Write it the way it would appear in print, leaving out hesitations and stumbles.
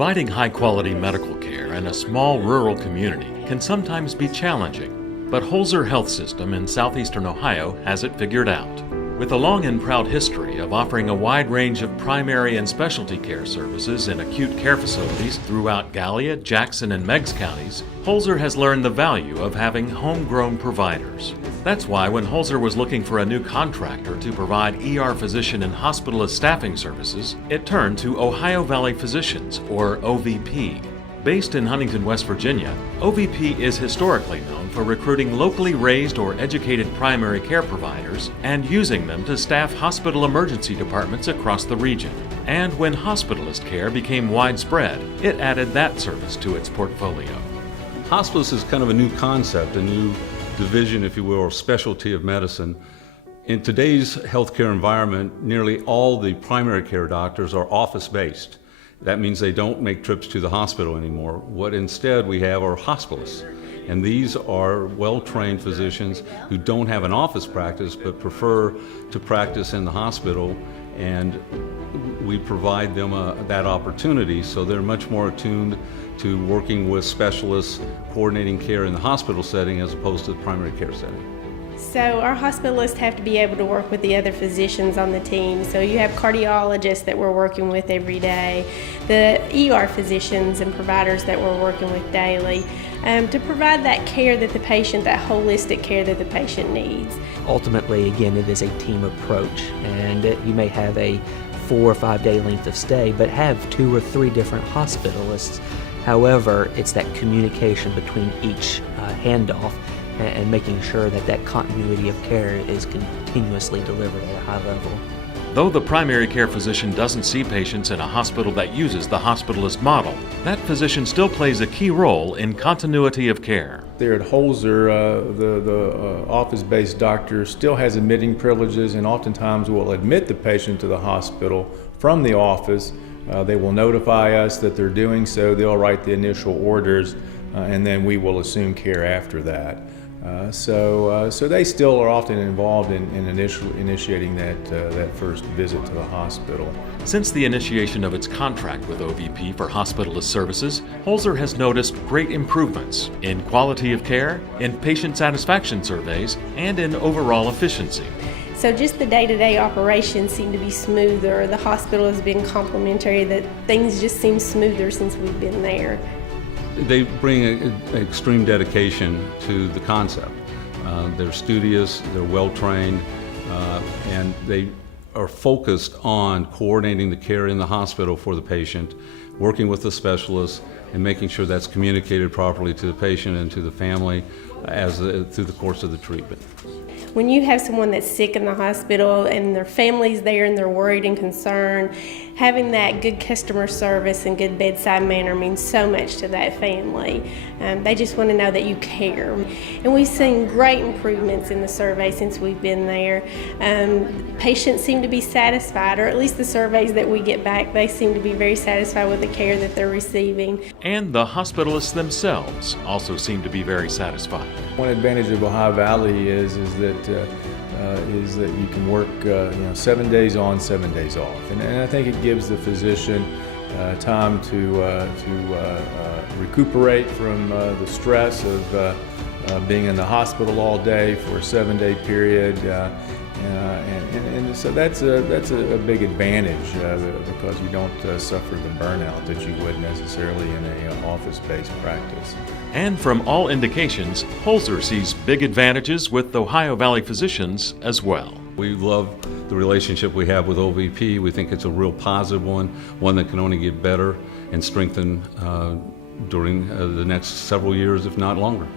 Providing high-quality medical care in a small rural community can sometimes be challenging, but Holzer Health System in southeastern Ohio has it figured out. With a long and proud history of offering a wide range of primary and specialty care services in acute care facilities throughout Gallia, Jackson, and Meigs counties, Holzer has learned the value of having homegrown providers. That's why when Holzer was looking for a new contractor to provide ER physician and hospitalist staffing services, it turned to Ohio Valley Physicians, or OVP. Based in Huntington, West Virginia, OVP is historically known for recruiting locally raised or educated primary care providers and using them to staff hospital emergency departments across the region. And when hospitalist care became widespread, it added that service to its portfolio. Hospice is kind of a new concept, a new division, if you will, or specialty of medicine. In today's healthcare environment, nearly all the primary care doctors are office-based. That means they don't make trips to the hospital anymore. What instead we have are hospitalists. And these are well-trained physicians who don't have an office practice but prefer to practice in the hospital, and we provide them that opportunity, so they're much more attuned to working with specialists, coordinating care in the hospital setting as opposed to the primary care setting. So our hospitalists have to be able to work with the other physicians on the team. So you have cardiologists that we're working with every day, the ER physicians and providers that we're working with daily, to provide that care that the patient, that holistic care that the patient needs. Ultimately, again, it is a team approach, and you may have a 4 or 5 day length of stay, but have 2 or 3 different hospitalists. However, it's that communication between each handoff and making sure that that continuity of care is continuously delivered at a high level. Though the primary care physician doesn't see patients in a hospital that uses the hospitalist model, that physician still plays a key role in continuity of care. There at Holzer, the office-based doctor still has admitting privileges and oftentimes will admit the patient to the hospital from the office. They will notify us that they're doing so. They'll write the initial orders, and then we will assume care after that. So they still are often involved in initiating that first visit to the hospital. Since the initiation of its contract with OVP for hospitalist services, Holzer has noticed great improvements in quality of care, in patient satisfaction surveys, and in overall efficiency. So just the day-to-day operations seem to be smoother. The hospital has been complimentary, that things just seem smoother since we've been there. They bring an extreme dedication to the concept. They're studious, they're well-trained, and they are focused on coordinating the care in the hospital for the patient, working with the specialists, and making sure that's communicated properly to the patient and to the family through the course of the treatment. When you have someone that's sick in the hospital and their family's there and they're worried and concerned, having that good customer service and good bedside manner means so much to that family. They just want to know that you care. And we've seen great improvements in the survey since we've been there. Patients seem to be satisfied, or at least the surveys that we get back, they seem to be very satisfied with the care that they're receiving. And the hospitalists themselves also seem to be very satisfied. One advantage of Ohio Valley is that you can work 7 days on, 7 days off, and I think it gives the physician time to recuperate from the stress of being in the hospital all day for a 7-day period, and so that's a big advantage because you don't suffer the burnout that you would necessarily in an office-based practice. And from all indications, Holzer sees big advantages with Ohio Valley Physicians as well. We love the relationship we have with OVP. We think it's a real positive one that can only get better and strengthen during the next several years, if not longer.